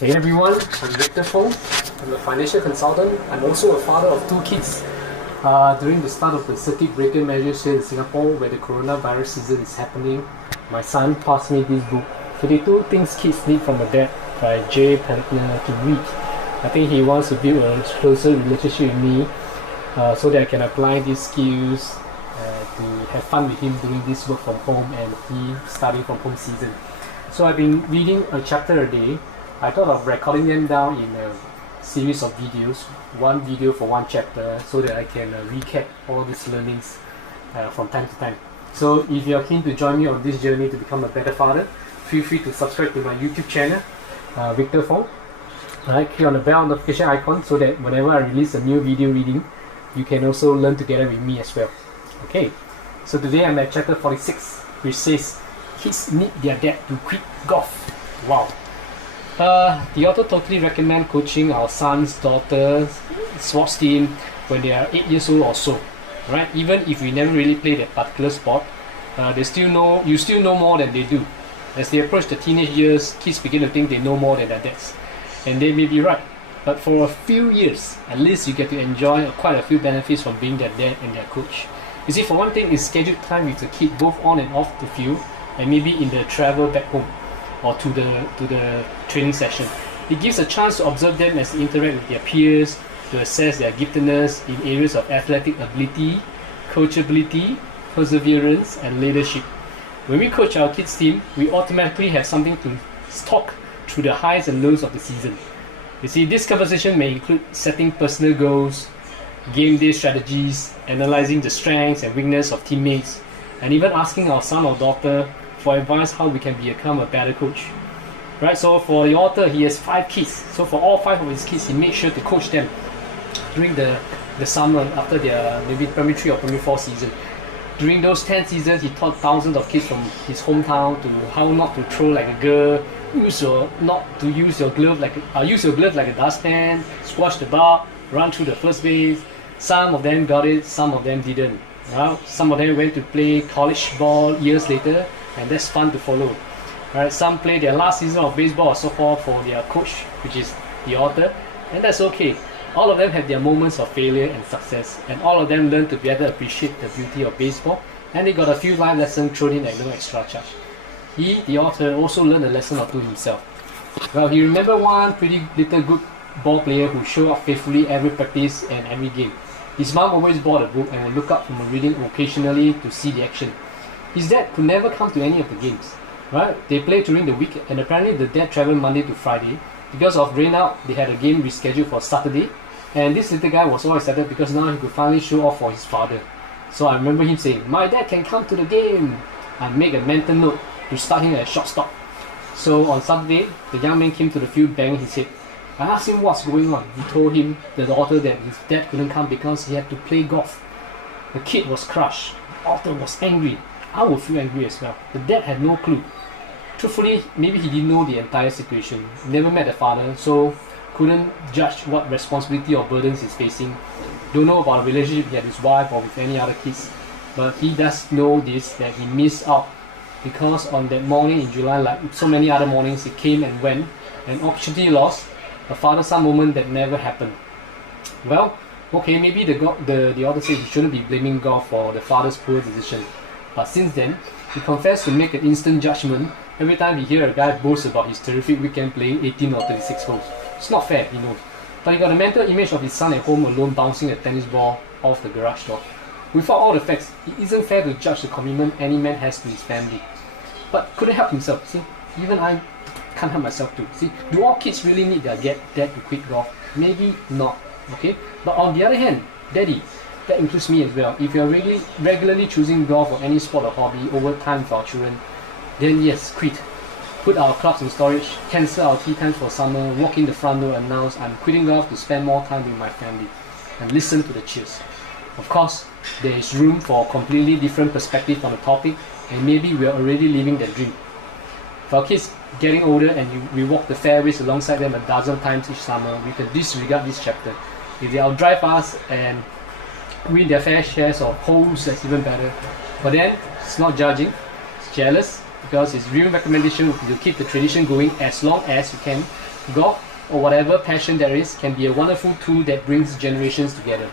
Hey everyone, I'm Victor Fong. I'm a financial consultant. I'm also a father of 2 kids. During the start of the circuit breaker measures here in Singapore, where the coronavirus season is happening, my son passed me this book, 32 Things Kids Need from a Dad by Jay Payleitner to read. I think he wants to build a closer relationship with me so that I can apply these skills to have fun with him during this work from home and he studying from home season. So I've been reading a chapter a day. I thought of recording them down in a series of videos, one video for one chapter, so that I can recap all these learnings from time to time. So if you're keen to join me on this journey to become a better father, feel free to subscribe to my YouTube channel, Victor Fong. Click on the bell notification icon so that whenever I release a new video reading, you can also learn together with me as well. Okay, so today I'm at chapter 46, which says, Kids need their dad to quit golf. Wow. The author totally recommend coaching our sons, daughters, sports team when they are 8 years old or so, right? Even if we never really play that particular sport, you still know more than they do. As they approach the teenage years, kids begin to think they know more than their dads, and they may be right. But for a few years, at least you get to enjoy quite a few benefits from being their dad and their coach. You see, for one thing, is scheduled time with the kid both on and off the field, and maybe in the travel back home or to the training session. It gives a chance to observe them as they interact with their peers, to assess their giftedness in areas of athletic ability, coachability, perseverance, and leadership. When we coach our kids team, we automatically have something to talk through the highs and lows of the season. You see, this conversation may include setting personal goals, game day strategies, analyzing the strengths and weaknesses of teammates, and even asking our son or daughter for advice how we can become a better coach. Right, so for the author, he has 5 kids. So for all 5 of his kids, he made sure to coach them during the summer after their maybe primary 3 or primary 4 season. During those 10 seasons, he taught thousands of kids from his hometown to how not to throw like a girl, use your glove like a dustpan, squash the ball, run through the first base. Some of them got it, some of them didn't. Some of them went to play college ball years later, and that's fun to follow. Right, some play their last season of baseball or softball for their coach, which is the author, and that's okay. All of them have their moments of failure and success, and all of them learn to better appreciate the beauty of baseball, and they got a few life lessons thrown in at no extra charge. He, the author, also learned a lesson or two himself. Well, he remembered one pretty little good ball player who showed up faithfully every practice and every game. His mom always bought a book and would look up from a reading occasionally to see the action. His dad could never come to any of the games. Right? They played during the week, and apparently the dad traveled Monday to Friday. Because of rain out, they had a game rescheduled for Saturday, and this little guy was all excited because now he could finally show off for his father. So I remember him saying, "My dad can come to the game." I make a mental note to start him at shortstop. So on Saturday, the young man came to the field banging his head. I asked him what's going on. He told him, the author, that his dad couldn't come because he had to play golf. The kid was crushed. The author was angry. I would feel angry as well. The dad had no clue. Truthfully, maybe he didn't know the entire situation, never met the father, so couldn't judge what responsibility or burdens he's facing. Don't know about the relationship he had with his wife or with any other kids. But he does know this, that he missed out because on that morning in July, like so many other mornings, it came and went, an opportunity lost, a father-son moment that never happened. Well, okay, maybe the author said he shouldn't be blaming golf for the father's poor decision. But since then, he confessed to make an instant judgment every time he hear a guy boast about his terrific weekend playing 18 or 36 holes. It's not fair, he knows. But he got a mental image of his son at home alone bouncing a tennis ball off the garage door. Without all the facts, it isn't fair to judge the commitment any man has to his family. But couldn't help himself, see? Even I can't help myself too. See, do all kids really need their dad to quit golf? Maybe not, okay? But on the other hand, daddy, that includes me as well. If you're regularly choosing golf or any sport or hobby over time for our children, then yes, quit. Put our clubs in storage, cancel our tea times for summer, walk in the front door, announce I'm quitting golf to spend more time with my family, and listen to the cheers. Of course, there is room for a completely different perspective on the topic, and maybe we are already living that dream. For our kids getting older and we walk the fairways alongside them a dozen times each summer, we can disregard this chapter. If they outdrive us and win their fair shares of holes, that's even better. But then, it's not judging, it's jealous, because his real recommendation would be to keep the tradition going as long as you can, God, or whatever passion there is, can be a wonderful tool that brings generations together.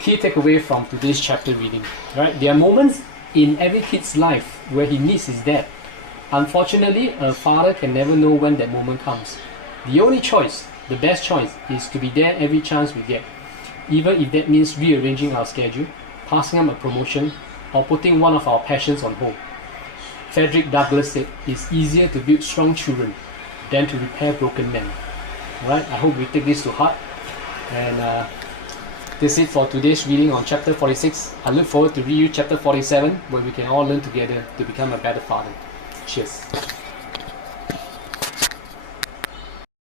Key takeaway from today's chapter reading. Right? There are moments in every kid's life where he needs his dad. Unfortunately, a father can never know when that moment comes. The only choice, the best choice, is to be there every chance we get, even if that means rearranging our schedule, passing up a promotion, or putting one of our passions on hold. Frederick Douglass said, "It's easier to build strong children than to repair broken men." Alright, I hope we take this to heart. And that's it for today's reading on chapter 46. I look forward to read chapter 47, where we can all learn together to become a better father. Cheers.